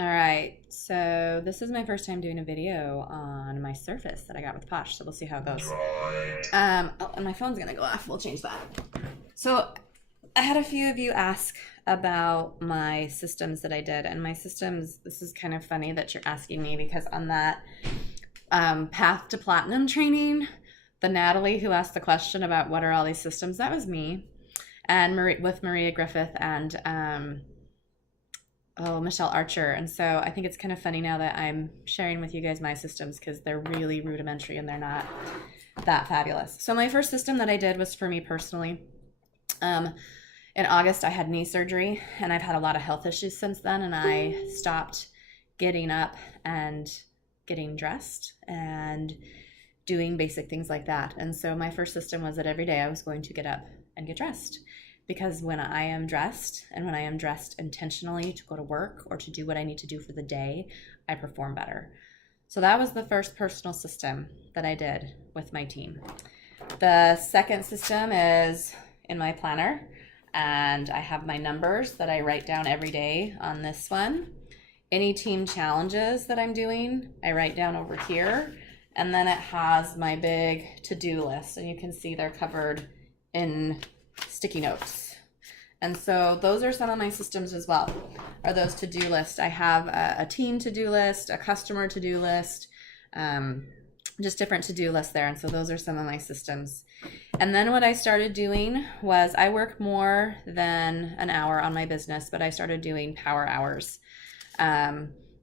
All right, so this is my first time doing a video on my Surface that I got with Posh, so we'll see how it goes. Oh, and my phone's gonna go off. We'll change that. So I had a few of you ask about my systems that I did, and my systems, this is kind of funny that you're asking me because on that Path to Platinum training, the Natalie who asked the question about what are all these systems, that was me, and with Maria Griffith and Michelle Archer. And so I think it's kind of funny now that I'm sharing with you guys my systems because they're really rudimentary and they're not that fabulous. So my first system that I did was for me personally. In August, I had knee surgery and I've had a lot of health issues since then, and I stopped getting up and getting dressed and doing basic things like that. And so my first system was that every day I was going to get up and get dressed. Because when I am dressed, and when I am dressed intentionally to go to work or to do what I need to do for the day, I perform better. So that was the first personal system that I did with my team. The second system is in my planner, and I have my numbers that I write down every day on this one. Any team challenges that I'm doing, I write down over here, and then it has my big to-do list, and you can see they're covered in sticky notes. And so those are some of my systems as well, are those to-do lists. I have a team to-do list, a customer to-do list, just different to-do lists there. And so those are some of my systems. And then what I started doing was I work more than an hour on my business, but I started doing power hours.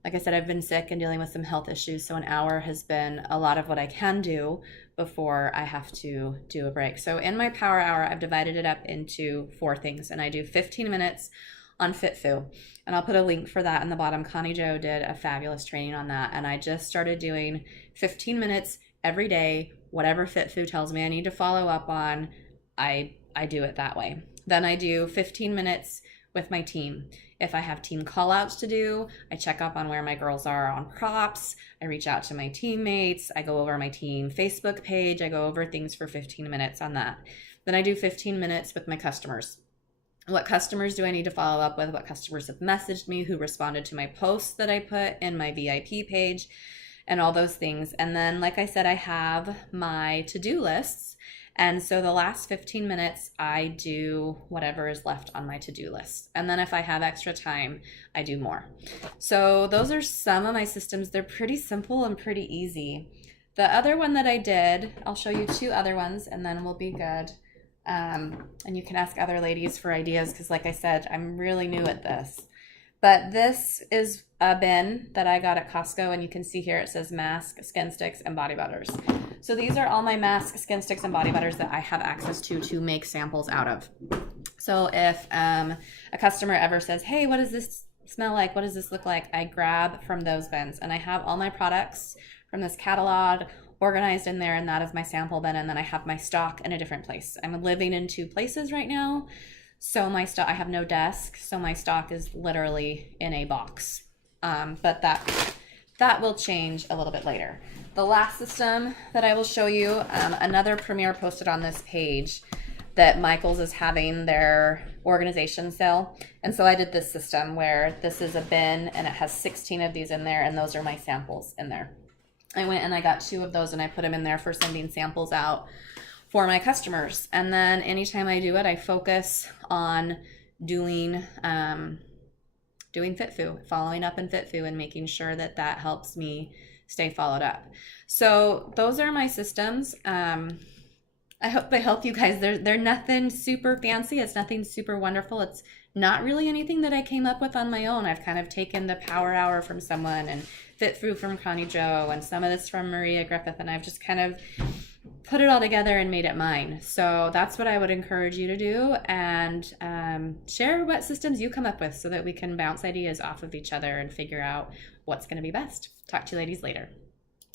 Like I said, I've been sick and dealing with some health issues, so an hour has been a lot of what I can do before I have to do a break. So in my power hour, I've divided it up into 4 things, and I do 15 minutes on FitFu, and I'll put a link for that in the bottom. Connie Jo did a fabulous training on that, and I just started doing 15 minutes every day. Whatever FitFu tells me I need to follow up on, I do it that way. Then I do 15 minutes with my team. If I have team call outs to do, I check up on where my girls are on props. I reach out to my teammates. I go over my team Facebook page. I go over things for 15 minutes on that. Then I do 15 minutes with my customers. What customers do I need to follow up with? What customers have messaged me, who responded to my posts that I put in my VIP page, and all those things. And then, like I said, I have my to-do lists. And so the last 15 minutes, I do whatever is left on my to-do list. And then if I have extra time, I do more. So those are some of my systems. They're pretty simple and pretty easy. The other one that I did, I'll show you 2 other ones and then we'll be good. And you can ask other ladies for ideas because like I said, I'm really new at this. But this is a bin that I got at Costco, and you can see here it says mask, skin sticks, and body butters. So these are all my mask, skin sticks, and body butters that I have access to make samples out of. So if a customer ever says, hey, what does this smell like? What does this look like? I grab from those bins, and I have all my products from this catalog organized in there, and that is my sample bin, and then I have my stock in a different place. I'm living in 2 places right now. So my stock, I have no desk, so my stock is literally in a box. But that will change a little bit later. The last system that I will show you, another Premier posted on this page that Michael's is having their organization sale. And so I did this system where this is a bin and it has 16 of these in there, and those are my samples in there. I went and I got 2 of those and I put them in there for sending samples out for my customers. And then anytime I do it, I focus on doing FitFu, following up in FitFu, and making sure that that helps me stay followed up. So those are my systems. I hope they help you guys. They're nothing super fancy. It's nothing super wonderful. It's not really anything that I came up with on my own. I've kind of taken the power hour from someone and FitFu from Connie Jo and some of this from Maria Griffith, and I've just kind of put it all together and made it mine. So that's what I would encourage you to do, and share what systems you come up with so that we can bounce ideas off of each other and figure out what's going to be best. Talk to you ladies later.